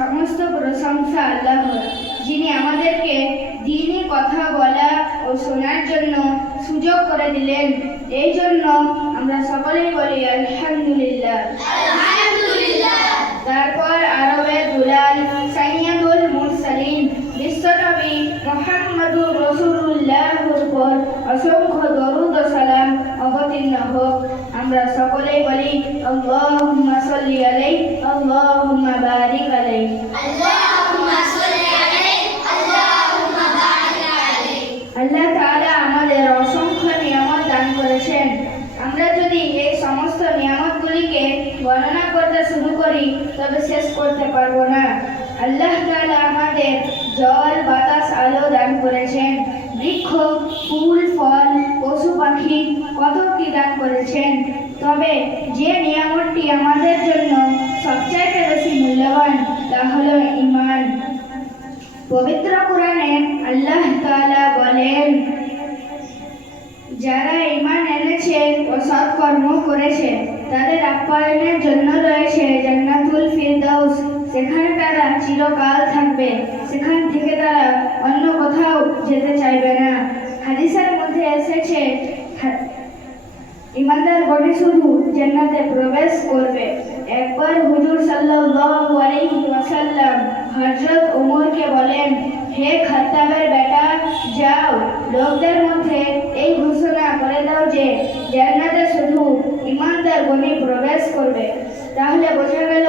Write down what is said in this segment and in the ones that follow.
সমস্ত প্রশংসা আল্লাহর, যিনি আমাদেরকে দ্বীনি কথা বলা ও শোনার জন্য সুযোগ করে দিলেন। এই জন্য আমরা সকলেই বলি আলহামদুলিল্লাহ। তারপর আরবের দুলাল সাইয়্যিদুল মুরসালিন বিশ্বনবী মুহাম্মদুর রাসূলুল্লাহর উপর অসংখ্য দরুদ ও সালাম অবতীর্ণ হোক। আমরা সকলেই বলি আল্লাহুম্মা সাল্লি আলাইহি আল্লাহুম্মা বারিক আলাইহি। আল্লাহ তাআলা আমাদের অসংখ্য নিয়ামত দান করেছেন। আমরা যদি এই সমস্ত নিয়ামতগুলিকে গণনা করতে শুরু করি তবে শেষ করতে পারবো না। আল্লাহ তাআলা আমাদের জল, বাতাস, আলো দান করেছেন, বৃক্ষ, ফুল, ফল, পশু পাখি, কত কি দান করেছেন। তবে যে নিয়ামতটি আমাদের জন্য সবচাইতে বেশি মূল্যবান তা হলো ঈমান। পবিত্র কোরআনে আল্লাহ তাআলা বলেন, যারা ঈমান এনেছে ও সৎকর্ম করেছে তাদের আপ্যায়নের জন্য রয়েছে জান্নাতুল ফিরদাউস। সেখানে তারা চিরকাল থাকবে, সেখান থেকে তারা অন্য কোথাও যেতে চাইবে না। হাদিসের মধ্যে এসেছে ঈমানদার গণে শুধু জান্নাতে প্রবেশ করবে। একবার হুজুর সাল্লাল্লাহু আলাইহি ওয়াসাল্লাম হযরত ওমরকে বলেন, হে খাত্তাবের বেটা, যাও লোকদের মধ্যে এই ঘোষণা করে দাও যে জান্নাতে শুধু ঈমানদার গণই প্রবেশ করবে। তাহলে বোঝা গেল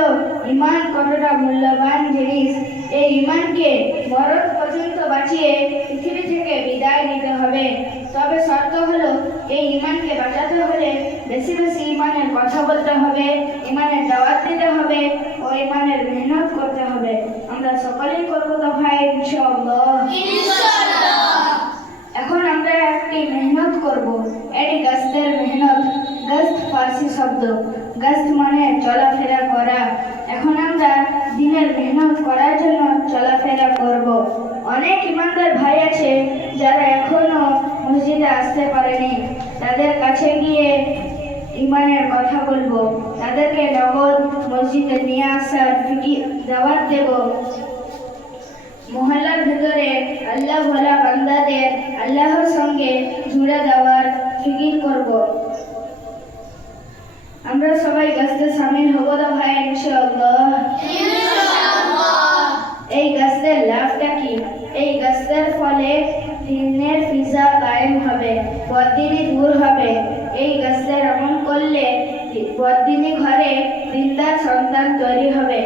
ঈমান কতটা মূল্যবান জিনিস। এই ঈমানকে মরণ পর্যন্ত বাঁচিয়ে পৃথিবী থেকে বিদায় নিতে হবে। তবে শর্ত হলো এই ঈমানকে বাঁচাতে হলে বেশি বেশি ঈমানের কথা বলতে হবে, ঈমানের দাওয়াত দিতে হবে ও ঈমানের মেহনত করতে হবে। আমরা সকলেই করবো তো ভাই ইনশাআল্লাহ। এখন আমরা একটি মেহনত করব। এটি গস্তের মেহনত। গস্ত ফার্সি শব্দ। গস্ত মানে চলাফেরা করা। এখন আমরা দিনের মেহনত করার জন্য চলাফেরা করব। অনেক ঈমানদার ভাই আছে যারা এখনো মসজিদে আসতে পারেনি। তাদের কাছে গিয়ে ঈমানের কথা বলবো, তাদেরকে নগদ মসজিদে নিয়ে আসার দাওয়াত দেব। মহল্লার ভিতরে আল্লাহ ভোলা বান্দাদের আল্লাহর সঙ্গে জুড়ে দেওয়ার ফিকির করব। আমরা সবাই গস্তে শামিল হব তো ভাই ইনশাআল্লাহ। এই গস্তের লাভটা কি? এই গস্তের ফলে দিনের ফিজা কায়েম হবে, বদদিনী দূর হবে। এই গস্তের আমল করলে বদদিনী ঘরে দিনদার সন্তান তৈরি হবে।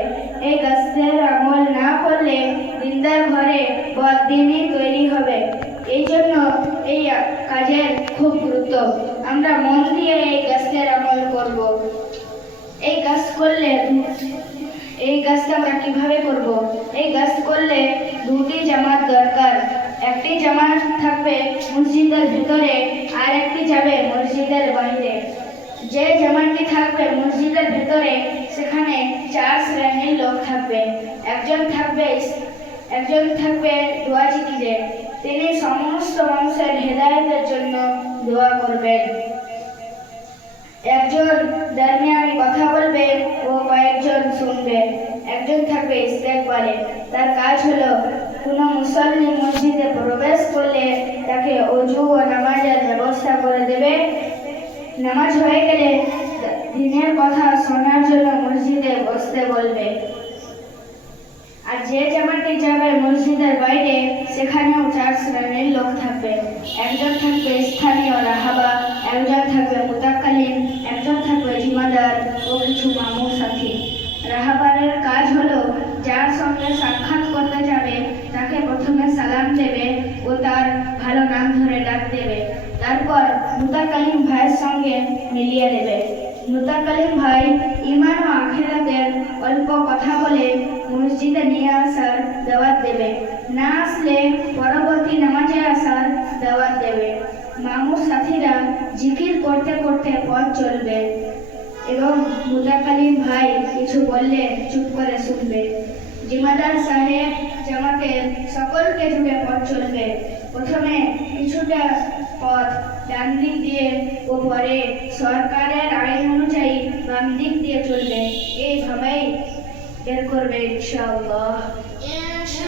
এই গস্তের আমল না করলে দিনদার ঘরে বদদিনী তৈরি হবে। এই জন্য এই কাজের খুব গুরুত্ব। আমরা মন দিয়ে এই গস্তের আমল করব। এই গস্ত করলে এই গস্ত আমরা কিভাবে করব? এই গস্ত করলে দুটি জামাত দরকার। একটি জামাত থাকবে মসজিদের ভিতরে আর একটি যাবে মসজিদের বাইরে। যে জামাতটি থাকবে মসজিদের ভিতরে সেখানে 4 শ্রেণীর লোক থাকবে। একজন থাকবে দোয়া জিকিরে, তিনি সমস্ত মানুষের হেদায়েতের জন্য দোয়া করবেন। একজন দরমিয়ানি কথা বলবে ও কয়েকজন শুনবে। একজন থাকবে ইস্তেকবারে, তার কাজ হলো কোনো মুসল্লি মসজিদে প্রবেশ করলে তাকে ওযু ও নামাজের ব্যবস্থা করে দেবে। নামাজ হয়ে গেলে দিনের কথা শোনার জন্য মসজিদে বসতে বলবে। আর যে জামাটি যাবে মসজিদের বাইরে সেখানেও 4 শ্রেণীর লোক থাকবে। একজন থাকবে স্থানীয় রাহাবা, একজন থাকবে মুতাক্কালিম, একজন থাকবে জিম্মাদার ও কিছু মামুর সাথী। রাহাবারের কাজ হলো যার সঙ্গে সাক্ষাৎ করতে যাবে তাকে প্রথমে সালাম দেবে ও তার ভালো নাম ধরে ডাক দেবে। তারপর মুতাক্কালিম ভাইয়ের সঙ্গে মিলিয়ে দেবে। মুতাক্কালিম ভাই ঈমান ও আখিরাতের অল্প কথা বলে মসজিদে নিয়ে আসার দাওয়াত দেবে। না আসলে পরবর্তী নামাজে আসার দাওয়াত দেবে। মামুর সাথীরা জিকির করতে করতে পথ চলবে এবং মুতাক্কালিম ভাই কিছু বললে চুপ করে শুনবে। জিম্মাদার সাহেব জামাতের সকলকে ঝুঁকে পথ চলবে। প্রথমে কিছুটা পথ ডান দিক দিয়ে ও পরে সরকারের আইন অনুযায়ী বাম দিক দিয়ে চলবে। এইভাবেই বের করবে ইনশাআল্লাহ। ইনশাআল্লাহ।